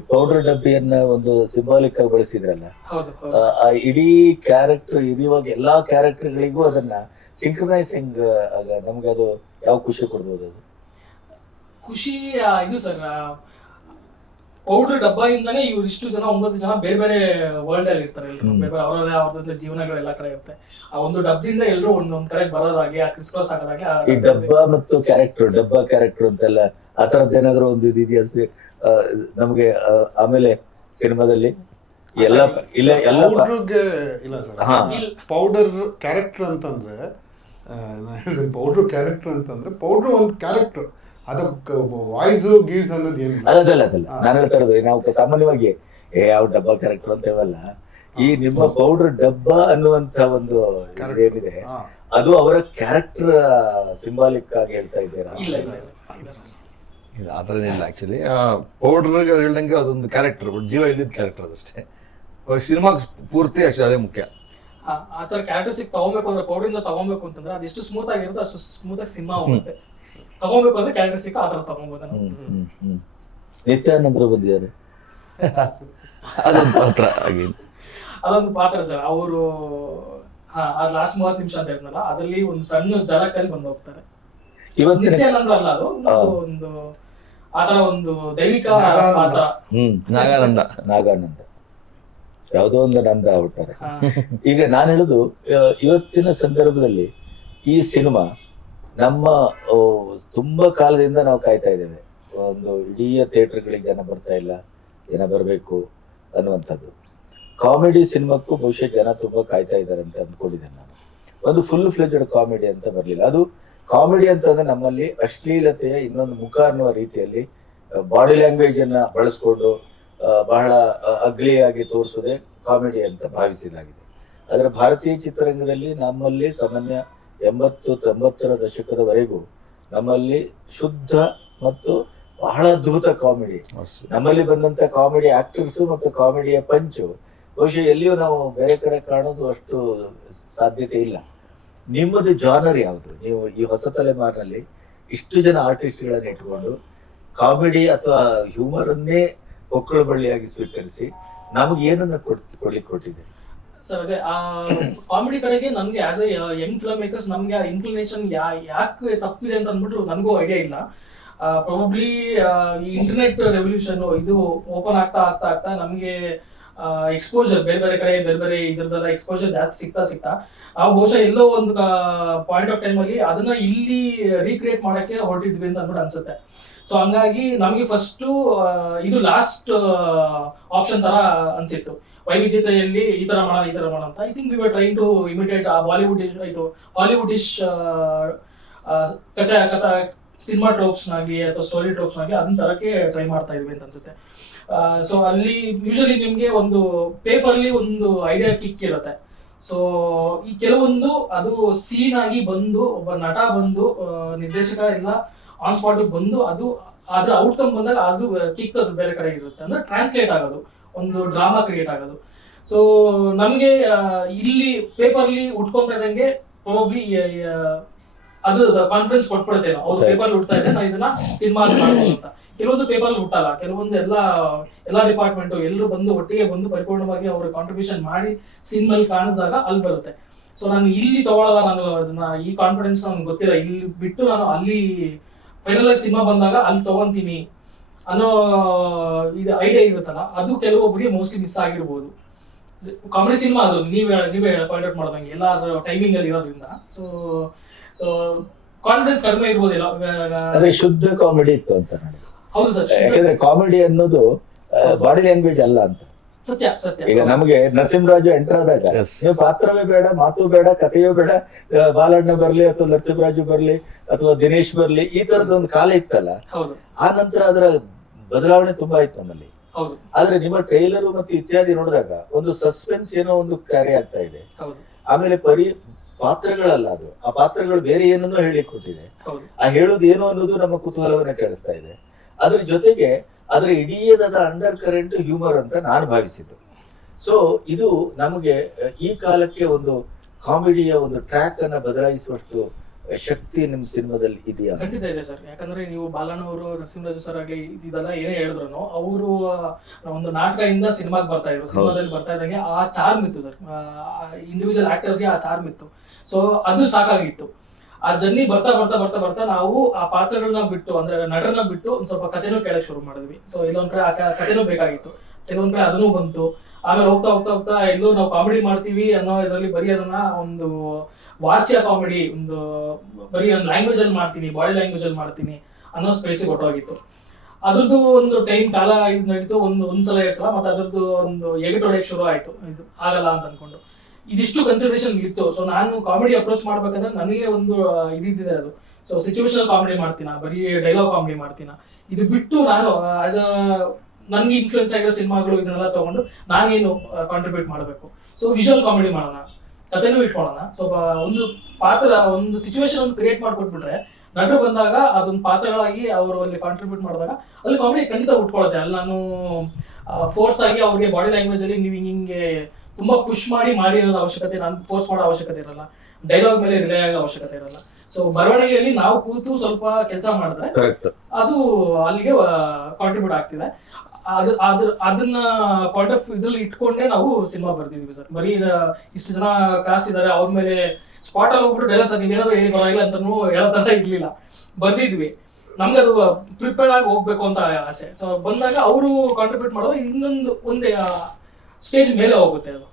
ಪೌಡರ್ ಡಬ್ಬಿಯನ್ನ ಒಂದು ಸಿಂಬಾಲಿಕ್ ಆಗಿ ಬಳಸಿದ್ರಲ್ಲ? ಹೌದು ಆ, ಹೌದು. ಆ ಇಡೀ ಕ್ಯಾರೆಕ್ಟರ್ ಇರುವಾಗ ಎಲ್ಲಾ ಕ್ಯಾರೆಕ್ಟರ್ಗಳಿಗೂ ಅದನ್ನ ಸಿಂಕ್ರನೈಸಿಂಗ್ ನಮ್ಗೆ ಅದು ಯಾವ ಖುಷಿ ಕೊಡ್ಬೋದು ಅದು? ಖುಷಿ ಆ, ಇದು ಸರ್ ಪೌಡರ್ ಡಬ್ಬಾಯಿಂದನೇ ಇವ್ರು ಇಷ್ಟು ಜನ ಒಂಬತ್ತು ಜನ ಬೇರೆ ಬೇರೆ ವರ್ಲ್ಡ್ ಅಲ್ಲಿ ಇರ್ತಾರೆ ಎಲ್ಲರೂ. ಬೇರೆ ಬೇರೆ ಅವರವರೇ ಅವ್ರದ್ದು ಜೀವನಗಳು ಎಲ್ಲ ಕಡೆ ಇರುತ್ತೆ. ಆ ಒಂದು ಡಬ್ಬದಿಂದ ಎಲ್ಲರೂ ಒಂದೊಂದ್ ಕಡೆ ಬರೋದಾಗಿ ಆ ಕ್ರಿಸ್ಮಸ್ ಕ್ರಾಸ್ ಆಗೋದಾಗಿ ಈ ಡಬ್ಬ ಮತ್ತು ಕ್ಯಾರೆಕ್ಟರ್ ಡಬ್ಬಾ ಕ್ಯಾರೆಕ್ಟರ್ ಅಂತೆಲ್ಲ ಆ ತರದ್ದು ಏನಾದ್ರು ಒಂದು ಇದು ಇದೆಯಾ ನಮ್ಗೆ ಆಮೇಲೆ ಸಿನಿಮಾದಲ್ಲಿ ಎಲ್ಲ ಇಲ್ಲ ಎಲ್ಲ ಇಲ್ಲ ಸರ್. ಪೌಡರ್ ಕ್ಯಾರೆಕ್ಟರ್ ಅಂತಂದ್ರೆ ಪೌಡರ್ ಕ್ಯಾರೆಕ್ಟರ್ ಅಂತಂದ್ರೆ ಪೌಡರ್ ಒಂದು ಕ್ಯಾರೆಕ್ಟರ್. ಅದಕ್ಕೆ ವಾಯ್ಸ್ ಗೀಸ್ ಅನ್ನೋದು ಅದಲ್ಲ ಅದಲ್ಲ. ನಾನು ಹೇಳ್ತಾ ಇರೋದು ನಾವು ಸಾಮಾನ್ಯವಾಗಿ ಏ ಯಾವ ಡಬ್ಬ ಕ್ಯಾರೆಕ್ಟರ್ ಅಂತೇವಲ್ಲ ಈ ನಿಮ್ಮ ಪೌಡರ್ ಡಬ್ಬ ಅನ್ನುವಂತ ಒಂದು. ಏನಿದೆ ಅದು ಅವರ ಕ್ಯಾರೆಕ್ಟರ್ ಸಿಂಬಾಲಿಕ್ ಆಗಿ ಹೇಳ್ತಾ ಇದ್ದೀರಾ? ಇಲ್ಲ ಇಲ್ಲ ಇಲ್ಲ. ಇಲ್ಲ ಆ ಥರ ಏನಿಲ್ಲ ಆ್ಯಕ್ಚುಲಿ ಪೌಡ್ರ್ ಹೇಳ್ದಂಗೆ ಅದೊಂದು ಕ್ಯಾರೆಕ್ಟರ್ ಜೀವ ಇದ್ದಿದ್ದ ಕ್ಯಾರೆಕ್ಟರ್ ಅದಷ್ಟೇ ಸಿನಿಮಾಗೆ ಪೂರ್ತಿ ಅಷ್ಟೇ ಅದೇ ಮುಖ್ಯ. ಆ ಆ ಥರ ಕ್ಯಾರೆಕ್ಟರ್ಸಿಗೆ ತಗೊಬೇಕು ಅಂದ್ರೆ ಪೌಡರಿಂದ ತಗೊಬೇಕು ಅಂತಂದ್ರೆ ಅದು ಎಷ್ಟು ಸ್ಮೂತ್ ಆಗಿರುತ್ತೆ ಅಷ್ಟು ಸ್ಮೂತ್ ಆಗಿ ಸಿನಿಮಾ ಹೋಗುತ್ತೆ. ತಗೊಬೇಕು ಅಂದ್ರೆ ಕ್ಯಾರೆಕ್ಟರ್ಸಿಕ್ ಆ ತರ ತಗೊಬೋದು ನಾವು. ಹ್ಮ್ ಹ್ಮ್ ಹ್ಮ್. ನಿತ್ಯಾನಂದರು ಬಂದಿದ್ದಾರೆ. ಅದೊಂದು ಪಾತ್ರ ಹಾಗೆ. ಅದೊಂದು ಪಾತ್ರ ಸರ್. ಅವರು ಹಾ ಅದು ಲಾಸ್ಟ್ ಮೂವತ್ತು ನಿಮಿಷ ಅಂತ ಹೇಳಿದ್ನಲ್ಲ ಅದರಲ್ಲಿ ಒಂದು ಸಣ್ಣ ಜಲಕ್ಕಲ್ಲಿ ಬಂದು ಹೋಗ್ತಾರೆ. ಇವತ್ತಿನ ನಿತ್ಯಾನಂದ್ರ ಅಲ್ಲ ಅದು? ಒಂದು- ಒಂದು ಆತರ ಒಂದು ದೈವಿಕ ನಾಗಾನಂದ. ಪಾತ್ರ. ಹ್ಮ್ ನಾಗಾನಂದ ನಾಗಾನಂದ. ಯಾವುದೋ ಒಂದು ನಂದ ಹುಟ್ಟಾರೆ ಹಾ. ಈಗ ನಾನು ಹೇಳುದು ಆ, ಇವತ್ತಿನ ಸಂದರ್ಭದಲ್ಲಿ ಈ ಸಿನಿಮಾ ನಮ್ಮ ಆ, ತುಂಬಾ ಕಾಲದಿಂದ ನಾವು ಕಾಯ್ತಾ ಇದ್ದೇವೆ. ಒಂದು ಇಡೀ ಥಿಯೇಟರ್ಗಳಿಗೆ ಜನ ಬರ್ತಾ ಇಲ್ಲ, ಜನ ಬರಬೇಕು ಅನ್ನುವಂಥದ್ದು. ಕಾಮಿಡಿ ಸಿನಿಮಾಕ್ಕೂ ಬಹುಶಃ ಜನ ತುಂಬಾ ಕಾಯ್ತಾ ಇದ್ದಾರೆ ಅಂತ ಅಂದ್ಕೊಂಡಿದ್ದೇನೆ ನಾನು. ಒಂದು ಫುಲ್ ಫ್ಲೆಜ್ಡ್ ಕಾಮಿಡಿ ಅಂತ ಬರಲಿಲ್ಲ. ಅದು ಕಾಮಿಡಿ ಅಂತಂದ್ರೆ ನಮ್ಮಲ್ಲಿ ಅಶ್ಲೀಲತೆಯ ಇನ್ನೊಂದು ಮುಖ ಅನ್ನುವ ರೀತಿಯಲ್ಲಿ ಬಾಡಿ ಲ್ಯಾಂಗ್ವೇಜ್ ಅನ್ನ ಬಳಸ್ಕೊಂಡು ಬಹಳ ಅಗ್ಲಿಯಾಗಿ ತೋರಿಸೋದೇ ಕಾಮಿಡಿ ಅಂತ ಭಾವಿಸಲಾಗಿದೆ ಆದರೆ ಭಾರತೀಯ ಚಿತ್ರರಂಗದಲ್ಲಿ ನಮ್ಮಲ್ಲಿ ಸಾಮಾನ್ಯ ಎಂಬತ್ತು ತೊಂಬತ್ತರ ದಶಕದವರೆಗೂ ನಮ್ಮಲ್ಲಿ ಶುದ್ಧ ಮತ್ತು ಬಹಳ ಅದ್ಭುತ ಕಾಮಿಡಿ. ನಮ್ಮಲ್ಲಿ ಬಂದಂತ ಕಾಮಿಡಿ ಆಕ್ಟರ್ಸ್ ಮತ್ತು ಕಾಮಿಡಿಯ ಪಂಚು ಬಹುಶಃ ಎಲ್ಲಿಯೂ ನಾವು ಬೇರೆ ಕಡೆ ಕಾಣೋದು ಅಷ್ಟು ಸಾಧ್ಯತೆ ಇಲ್ಲ. ನಿಮ್ಮದು ಜಾನರ್ ಯಾವುದು? ನೀವು ಈ ಹೊಸ ತಲೆಮಾರಿನಲ್ಲಿ ಇಷ್ಟು ಜನ ಆರ್ಟಿಸ್ಟ್ಗಳನ್ನು ಇಟ್ಕೊಂಡು ಕಾಮಿಡಿ ಅಥವಾ ಹ್ಯೂಮರ್ ಅನ್ನೇ ಒಕ್ಕಳು ಬಳ್ಳಿಯಾಗಿ ಸ್ವೀಕರಿಸಿ ನಮಗೆ ಏನನ್ನ ಕೊಡ್ ಕೊಡ್ಲಿಕ್ಕೆ ಕೊಟ್ಟಿದೆ ಸರ್ ಅದೇ ಕಾಮಿಡಿ ಕಡೆಗೆ ನನ್ಗೆ as a young film makers ನಮ್ಗೆ ಆ ಇನ್ಕ್ಲಿನೇಷನ್ ಯಾ, ಯಾಕೆ ತಪ್ಪಿದೆ ಅಂತ ಅಂದ್ಬಿಟ್ಟು ನನಗೂ ಐಡಿಯಾ ಇಲ್ಲ. ಪ್ರಾಬಬ್ಲಿ ಈ ಇಂಟರ್ನೆಟ್ ರೆವಲ್ಯೂಷನ್ ಇದು ಓಪನ್ ಆಗ್ತಾ ಆಗ್ತಾ ಆಗ್ತಾ ನಮಗೆ ಎಕ್ಸ್ಪೋಜರ್ ಬೇರೆ ಬೇರೆ ಕಡೆ, ಬೇರೆ ಬೇರೆ ಇದ್ರದ್ದೆಲ್ಲ ಎಕ್ಸ್ಪೋಜರ್ ಜಾಸ್ತಿ ಸಿಗ್ತಾ ಸಿಗ್ತಾ. ಆ, ಬಹುಶಃ ಎಲ್ಲೋ ಒಂದು ಪಾಯಿಂಟ್ ಆಫ್ ಟೈಮ್ ಅಲ್ಲಿ ಅದನ್ನ ಇಲ್ಲಿ ರೀಕ್ರಿಯೇಟ್ ಮಾಡಕ್ಕೆ ಹೊರಟಿದ್ವಿ ಅಂತ ಅಂದ್ಬಿಟ್ಟು ಅನ್ಸುತ್ತೆ. ಸೊ ಹಂಗಾಗಿ ನಮಗೆ ಫಸ್ಟು ಇದು ಲಾಸ್ಟ್ ಆಪ್ಷನ್ ತರ ಅನ್ಸಿತ್ತು. ವೈವಿಧ್ಯತೆಯಲ್ಲಿ ಈ ತರ ಮಾಡೋಣ ಈ ತರ ಮಾಡೋಣ ಅಂತ. I think we were trying to imitate ಆ ಬಾಲಿವುಡ್ ಇದು ಹಾಲಿವುಡಿಶ್ ಕಥೆ, ಕಥಾ ಸಿನಿಮಾ ಟ್ರೋಪ್ಸ್ನಾಗಲಿ ಅಥವಾ ಸ್ಟೋರಿ ಟ್ರೋಪ್ಸ್ನಾಗಲಿ ಅದನ್ನ ತರಕ್ಕೆ ಟ್ರೈ ಮಾಡ್ತಾ ಇದ್ವಿ ಅಂತ ಅನ್ಸುತ್ತೆ. ಸೊ ಅಲ್ಲಿ ಯೂಶಲಿ ನಿಮಗೆ ಒಂದು ಪೇಪರ್ಲಿ ಒಂದು ಐಡಿಯಾ ಕಿಕ್ ಇರುತ್ತೆ. ಸೊ ಈ ಕೆಲವೊಂದು ಅದು ಸೀನ್ ಆಗಿ ಬಂದು, ಒಬ್ಬ ನಟ ಬಂದು ನಿರ್ದೇಶಕ ಎಲ್ಲ ಆನ್ ಸ್ಪಾಟ್ ಬಂದು ಅದು, ಅದ್ರ ಔಟ್ಕಮ್ ಬಂದಾಗ ಅದು ಕಿಕ್ ಅದು ಬೇರೆ ಕಡೆ ಇರುತ್ತೆ. ಅಂದ್ರೆ ಟ್ರಾನ್ಸ್ಲೇಟ್ ಆಗೋದು. ಒಂದು ಡ್ರಾಮಾ ಕ್ರಿಯೇಟ್ ಆಗೋದು. ಸೊ ನಮಗೆ ಇಲ್ಲಿ ಪೇಪರ್ಲಿ ಉಟ್ಕೊಂತ ಇದ್ದಂಗೆ ಪ್ರಾಬಬ್ಲಿ ಅದು ಕಾನ್ಫಿಡೆನ್ಸ್ ಕೊಟ್ಬಿಡ್ತೇವೆ ಅವ್ರು ಪೇಪರ್ಲಿ ಪೇಪರ್ ಹುಡ್ತಾ ಇದೆ ನಾನು ಇದನ್ನ ಸಿನಿಮಾ ಅಂತ. ಕೆಲವೊಂದು ಪೇಪರ್ ಹುಟ್ಟಲ್ಲ. ಕೆಲವೊಂದು ಎಲ್ಲ, ಎಲ್ಲಾ ಡಿಪಾರ್ಟ್ಮೆಂಟ್ ಎಲ್ಲರೂ ಬಂದು ಒಟ್ಟಿಗೆ ಬಂದು ಪರಿಪೂರ್ಣವಾಗಿ ಅವರು ಕಾಂಟ್ರಿಬ್ಯೂಷನ್ ಮಾಡಿ ಸಿನಿಮಲ್ಲಿ ಕಾಣಿಸಿದಾಗ ಅಲ್ಲಿ ಬರುತ್ತೆ. ಸೊ ನಾನು ಇಲ್ಲಿ ತಗೊಳ್ಳೋದ ನಾನು ಅದನ್ನ, ಈ ಕಾನ್ಫಿಡೆನ್ಸ್ ನನ್ಗೆ ಗೊತ್ತಿಲ್ಲ. ಇಲ್ಲಿ ಬಿಟ್ಟು ನಾನು ಅಲ್ಲಿ ಫೈನಲ್ ಆಗಿ ಸಿನಿಮಾ ಬಂದಾಗ ಅಲ್ಲಿ ತಗೊಂತೀನಿ. ಅನ್ನೋ ಇದು ಐಡಿಯಾ ಇರುತ್ತಲ್ಲ ಅದು ಕೆಲವೊಬ್ಬರಿಗೆ ಮೋಸ್ಟ್ಲಿ ಮಿಸ್ ಆಗಿರ್ಬೋದು. ಕಾಮಿಡಿ ಸಿನಿಮಾ ಅದು ನೀವೇ ನೀವೇ ಪಾಯಿಂಟ್ ಔಟ್ ಮಾಡ್ದಂಗೆ ಎಲ್ಲ ಟೈಮಿಂಗ್ ಅಲ್ಲಿ ಇರೋದ್ರಿಂದ. ಸೊ ಕಾನ್ಫಿಡೆನ್ಸ್ ಕಡಿಮೆ ಇರ್ಬೋದಿಲ್ಲ ಅದೇ ಶುದ್ಧ ಕಾಮಿಡಿ ಇತ್ತು ಅಂತ ಹೌದು ಸರ್ ಯಾಕಂದ್ರೆ ಕಾಮಿಡಿ ಅನ್ನೋದು ಬಾಡಿ ಲ್ಯಾಂಗ್ವೇಜ್ ಅಲ್ಲ ಅಂತ. ಸತ್ಯ ಸತ್ಯ. ಈಗ ನಮಗೆ ನರಸಿಂಹರಾಜು ಎಂಟರ್ ಆದಾಗ ನೀವು ಪಾತ್ರವೇ ಬೇಡ ಮಾತು ಬೇಡ ಕಥೆಯೂ ಬೇಡ ಬಾಲಣ್ಣ ಬರ್ಲಿ ಅಥವಾ ನರಸಿಂಹರಾಜು ಬರ್ಲಿ ಅಥವಾ ದಿನೇಶ್ ಬರ್ಲಿ ಈ ತರದ ಒಂದು ಕಾಲ ಇತ್ತಲ್ಲ ಹೌದು. ಆ ನಂತರ ಅದರ ಬದಲಾವಣೆ ತುಂಬಾ ಆಯ್ತು ನಮ್ಮಲ್ಲಿ. ಹೌದು. ಆದ್ರೆ ನಿಮ್ಮ ಟ್ರೈಲರ್ ಮತ್ತು ಇತ್ಯಾದಿ ನೋಡಿದಾಗ ಒಂದು ಸಸ್ಪೆನ್ಸ್ ಏನೋ ಒಂದು ಕಾರ್ಯ ಆಗ್ತಾ ಇದೆ. ಹೌದು. ಆಮೇಲೆ ಪರಿ ಪಾತ್ರಗಳಲ್ಲ ಅದು. ಆ ಪಾತ್ರಗಳು ಬೇರೆ ಏನನ್ನೋ ಹೇಳಿ ಕೊಟ್ಟಿದೆ ಹೌದು. ಆ ಹೇಳೋದು ಏನು ಅನ್ನೋದು ನಮ್ಮ ಕುತೂಹಲವನ್ನ ಕೆಡಿಸ್ತಾ ಇದೆ. ಅದ್ರ ಜೊತೆಗೆ ಅದರ ಇಡೀದಾದ ಅಂಡರ್ ಕರೆಂಟ್ ಹ್ಯೂಮರ್ ಅಂತ ನಾನು ಭಾವಿಸಿದ್ದು. ಸೊ ಇದು ನಮಗೆ ಈ ಕಾಲಕ್ಕೆ ಒಂದು ಕಾಮಿಡಿಯ ಒಂದು ಟ್ರ್ಯಾಕ್ ಅನ್ನ ಬದಲಾಯಿಸುವಷ್ಟು ಶಕ್ತಿ ನಿಮ್ ಸಿನಿಮಾದಲ್ಲಿ ಇದೆಯಾ? ಖಂಡಿತ ಇದೆ ಸರ್. ಯಾಕಂದ್ರೆ ನೀವು ಬಾಲನವರು ನರಸಿಂಹರಾಜು ಸರ್ ಆಗಲಿ ಇದೆಲ್ಲ ಏನೇ ಹೇಳಿದ್ರು ಅವರು ಒಂದು ನಾಟಕದಿಂದ ಸಿನಿಮಾಗೆ ಬರ್ತಾ ಇದ್ರು ಸಿನಿಮಾದಲ್ಲಿ ಬರ್ತಾ ಇದ್ದಂಗೆ ಆ ಚಾರ್ಮ್ ಇತ್ತು ಸರ್. ಇಂಡಿವಿಜುವಲ್ ಆಕ್ಟರ್ಸ್ಗೆ ಆ ಚಾರ್ಮ್ ಇತ್ತು. ಸೊ ಅದು ಸಾಕಾಗಿತ್ತು. ಆ ಜರ್ನಿ ಬರ್ತಾ ಬರ್ತಾ ಬರ್ತಾ ಬರ್ತಾ ನಾವು ಆ ಪಾತ್ರಗಳನ್ನ ಬಿಟ್ಟು, ಅಂದ್ರೆ ನಟರನ್ನ ಬಿಟ್ಟು ಒಂದ್ ಸ್ವಲ್ಪ ಕಥೆನೂ ಕೇಳಕ್ ಶುರು ಮಾಡಿದ್ವಿ. ಸೊ ಇಲ್ಲೊಂದ್ ಕಡೆ ಆ ಕಥೆನೂ ಬೇಕಾಗಿತ್ತು. ಕೆಲವೊಂದ್ ಕಡೆ ಅದನ್ನೂ ಬಂತು. ಆಮೇಲೆ ಹೋಗ್ತಾ ಹೋಗ್ತಾ ಹೋಗ್ತಾ ಎಲ್ಲೋ ನಾವು ಕಾಮಿಡಿ ಮಾಡ್ತೀವಿ ಅನ್ನೋ ಇದರಲ್ಲಿ ಬರೀ ಅದನ್ನ ಒಂದು ವಾಚ್ಯ ಕಾಮಿಡಿ ಒಂದು ಬರೀ ಒಂದು ಲ್ಯಾಂಗ್ವೇಜ್ ಅಲ್ಲಿ ಮಾಡ್ತೀನಿ ಬಾಡಿ ಲ್ಯಾಂಗ್ವೇಜ್ ಅಲ್ಲಿ ಮಾಡ್ತೀನಿ ಅನ್ನೋ ಸ್ಪೇಸಿಗೆ ಹೊಟ್ಟೋಗಿತ್ತು ಅದ್ರದ್ದು ಒಂದು ಟೈಮ್ ಕಾಲ ಇದು ನಡೀತು ಒಂದು, ಒಂದ್ಸಲ ಎರಡು ಸಲ, ಮತ್ತೆ ಅದ್ರದ್ದು ಒಂದು ಎಗಟ್ ಹೊಡೆಯಕ್ಕೆ ಶುರು ಆಯ್ತು. ಇದು ಆಗಲ್ಲ ಅಂತ ಅನ್ಕೊಂಡು. ಇದಿಷ್ಟು ಕನ್ಸಿಡರೇಷನ್ ಇತ್ತು. ಸೊ ನಾನು ಕಾಮಿಡಿ ಅಪ್ರೋಚ್ ಮಾಡ್ಬೇಕಂದ್ರೆ ನನಗೆ ಒಂದು ಇದಿದೆ ಅದು. ಸೊ ಸಿಚುವೇಶನಲ್ ಕಾಮಿಡಿ ಮಾಡ್ತೀನ, ಬರೀ ಡೈಲಾಗ್ ಕಾಮಿಡಿ ಮಾಡ್ತೀನ? ಇದು ಬಿಟ್ಟು ನಾನು ಆಸ್ ಅ ನನ್ಗೆ ಇನ್ಫ್ಲೂಯೆನ್ಸ್ ಆಗಿರೋ ಸಿನಿಮಾಗಳು ಇದನ್ನೆಲ್ಲ ತಗೊಂಡು ನಾನೇನು ಕಾಂಟ್ರಿಬ್ಯೂಟ್ ಮಾಡಬೇಕು. ಸೊ ವಿಜುವಲ್ ಕಾಮಿಡಿ ಮಾಡೋಣ, ಕಥೆನೂ ಇಟ್ಕೊಳ್ಳೋಣ. ಸೊ ಒಂದು ಪಾತ್ರ, ಒಂದು ಸಿಚುವೇಶನ್ ಒಂದು ಕ್ರಿಯೇಟ್ ಮಾಡ್ಕೊಟ್ಬಿಟ್ರೆ, ನಟರು ಬಂದಾಗ ಅದೊಂದು ಪಾತ್ರಗಳಾಗಿ ಅವರು ಅಲ್ಲಿ ಕಾಂಟ್ರಿಬ್ಯೂಟ್ ಮಾಡಿದಾಗ ಅಲ್ಲಿ ಕಾಮಿಡಿ ಖಂಡಿತ ಉಟ್ಕೊಳುತ್ತೆ. ಅಲ್ಲಿ ನಾನು ಫೋರ್ಸ್ ಆಗಿ ಅವ್ರಿಗೆ ಬಾಡಿ ಲ್ಯಾಂಗ್ವೇಜ್ ಅಲ್ಲಿ ನೀವು ಹಿಂಗೆ ತುಂಬಾ ಪುಷ್ ಮಾಡಿ ಮಾಡಿ ಇರೋದು ಅವಶ್ಯಕತೆ ನಾನು ಫೋರ್ಸ್ ಮಾಡೋ ಅವಶ್ಯಕತೆ ಇರಲ್ಲ. ಡೈಲಾಗ್ ಮೇಲೆ ರಿಲೇ ಆಗೋ ಅವಶ್ಯಕತೆ ಇರಲ್ಲ. ಸೊ ಬರವಣಿಗೆಯಲ್ಲಿ ನಾವು ಕೂತು ಸ್ವಲ್ಪ ಕೆಲಸ ಮಾಡಿದ್ರೆ ಅದು ಅಲ್ಲಿಗೆ ಕಾಂಟ್ರಿಬ್ಯೂಟ್ ಆಗ್ತಿದೆ. ಅದು ಅದ್ರ ಅದನ್ನ ಪಾಯಿಂಟ್ ಆಫ್ ಇದ್ರಲ್ಲಿ ಇಟ್ಕೊಂಡೇ ನಾವು ಸಿನಿಮಾ ಬರ್ತಿದೀವಿ ಸರ್ ಬರೀ ಈಗ ಇಷ್ಟು ಜನ ಕಾಸ್ಟ್ ಇದಾರೆ ಅವ್ರ ಮೇಲೆ ಸ್ಪಾಟ್ ಅಲ್ಲಿ ಹೋಗ್ಬಿಟ್ಟು ಡೈಲಾಗ್ ಸರ್ ನೀವೇನಾದ್ರು ಹೇಳಿ ಬರೋಲ್ಲ ಅಂತಾನು ಹೇಳೋತರ ಇರ್ಲಿಲ್ಲ. ಬರ್ದಿದ್ವಿ. ನಮ್ಗೆ ಅದು ಪ್ರಿಪೇರ್ ಆಗಿ ಹೋಗ್ಬೇಕು ಅಂತ ಆಸೆ. ಸೊ ಬಂದಾಗ ಅವರು ಕಾಂಟ್ರಿಬ್ಯೂಟ್ ಮಾಡೋದು ಇನ್ನೊಂದು ಒಂದೇ ಸ್ಟೇಜ್ ಮೇಲೆ ಹೋಗುತ್ತೆ ಅದು